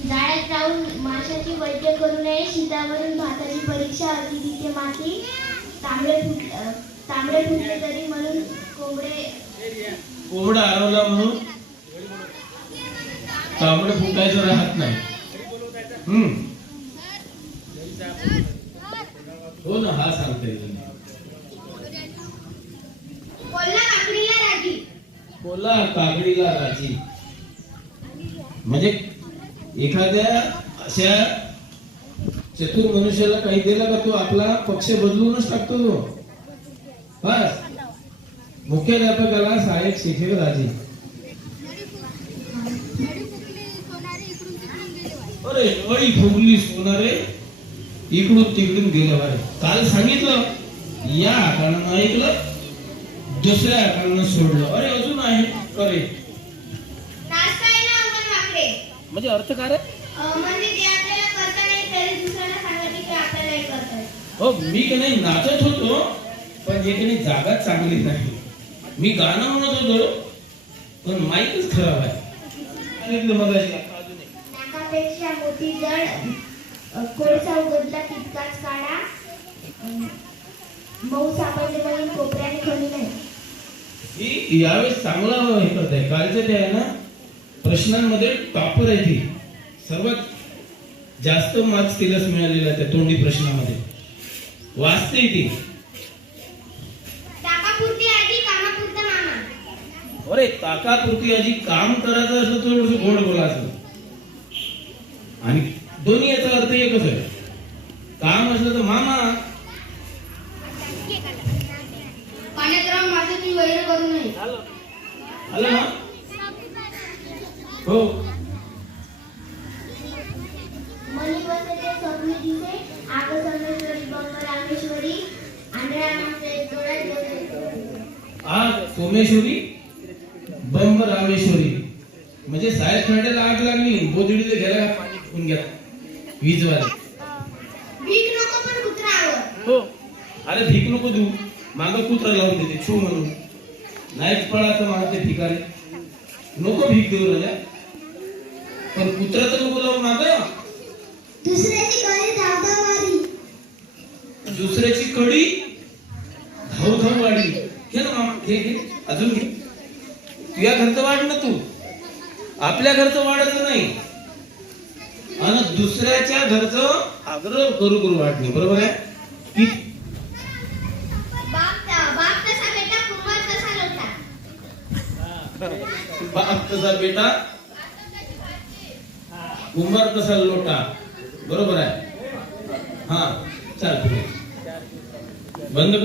जाळ्यात राहून माशाची वैद्य करू नये शितावरून भाताची परीक्षा अति तिथे माती. तांबडे फुट तांबडे फुटले तरी म्हणून कोंबडे. कोंबडा हरवला म्हणून तांबडे फुटायचं राहत नाही. हम्म. हो ना हा सांगता येईल. बोला काकडीला राजी. म्हणजे एखाद्या अशा चतुर मनुष्याला काही दिलं का तो आपला पक्ष बदलूनच टाकतो तो? बस. मुख्याध्यापकाला सहाय्यक शिक्षक राजे. अरे अळी फुगली सोनारे. इकडून तिकडून गेलं बारे काल सांगितलं या कारण ऐकलं दुसऱ्या कारण सोडलं. अरे अजून आहे. अरे म्हणजे अर्थ काय रे? म्हणजे जे आपल्याला करता नाही तरी दुसऱ्याला सांगायचे की आपल्याला हे. हो मी की नाही नाचत होतो पण जे की जागा चांगली नाही. मी गाणं म्हणत होतो पण माईकच खराब आहे. सांगितलं. नाकापेक्षा मोठी जड कोळसा उघडला तितकाच काढा मऊ सापडले म्हणून कोपऱ्याने खणी नाही. ही यावेळेस चांगला हे करत आहे कालचे ते आहे ना प्रश्नांमध्ये टॉपर आहे ती. सर्वात जास्त मार्क्स तिलाच मिळालेला त्या तोंडी प्रश्नामध्ये. वाचते ती. अरे ताकापुरती आजी काम करायचं असं थोडस गोड बोलायचं आणि दोन्ही याचा अर्थ एकच आहे. काम असलं तर मामा. पाण्यात राहून माशाची वैर करू नये. आलं ना डोळे आग सोमेश्वरी बंब रामेश्वरी. म्हणजे साहेब खंड्याला आग लागली. बोधडीला घ्यायला पाणी घ्या वीजवाले. पण कुत्रावर हो. अरे भीक नको देऊ. माग कुत्रा लावून देते. छू म्हणून. नाहीच पळाचं मागते ठिकाणी नको भीक देऊ राजा. पण कुत्रा तर नको लावून माग. दुसऱ्याची गळी धावधावारी दुसऱ्याची कडी धाव धाव वाढली घे ना मामा घे घे. अजून घे. तुझ्या घरचं वाढ ना तू. आपल्या घरचं वाढायचं नाही. आणि दुसऱ्याच्या घरचं आग्रह करू करू वाढणे बरोबर आहे? बाप तसा बेटा कुंभार कसा लोटा. बरोबर आहे? हा चाल बंद